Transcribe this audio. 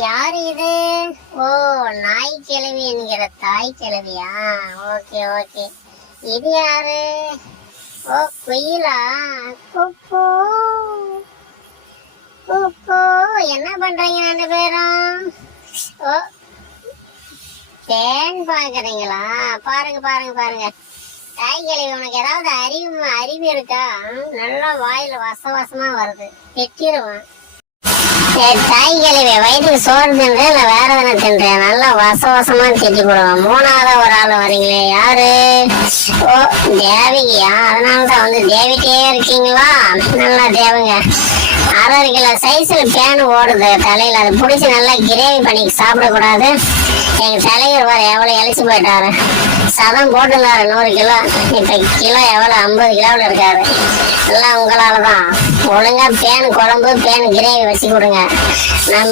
யாரு இது? ஓ, நாய் கிழவி என்கிற தாய் கிழவியா? Okay okay. இது யாரு? ஓ, குயிலா? குக்கு குக்கு. என்ன பண்றீங்க ரெண்டு பேரும்? ஓ, தேன் பாக்குறீங்களா? பாருங்க பாருங்க பாருங்க. தாய் கிழவி, உனக்கு ஏதாவது அறிவு இருக்கா? நல்லா வாயில வசமா வருது, வெட்டிடுவான். தாய் கிழவி, வயிற்றுக்கு சோறு தின்றேன் இல்ல வேற எதனா தின்றேன்? நல்லா வசமா திட்டி போடுவான். மூணாவது ஒரு ஆள் வரீங்களே, யாரு? ஓ, தேவிகியா? அதனாலதான் வந்து தேவிட்டே இருக்கீங்களா? நல்லா தேவுங்க. 1/2 கிலோ சைஸ்ல பேனு ஓடுது தலையில. அதை பிடிச்சி நல்லா கிரேவி பண்ணி சாப்பிடக்கூடாது. எங்க தலைவர் வர எவ்வளவு இழைச்சி போயிட்டாரு. சதம் போட்டுருந்தாரு 100 கிலோ. இப்ப கிலோ எவ்வளவு 50 கிலோவில் இருக்காரு. எல்லாம் உங்களாலதான். ஒழுங்கா பேனு குழம்பு பேனு கிரேவி வச்சு கொடுங்க. நம்ம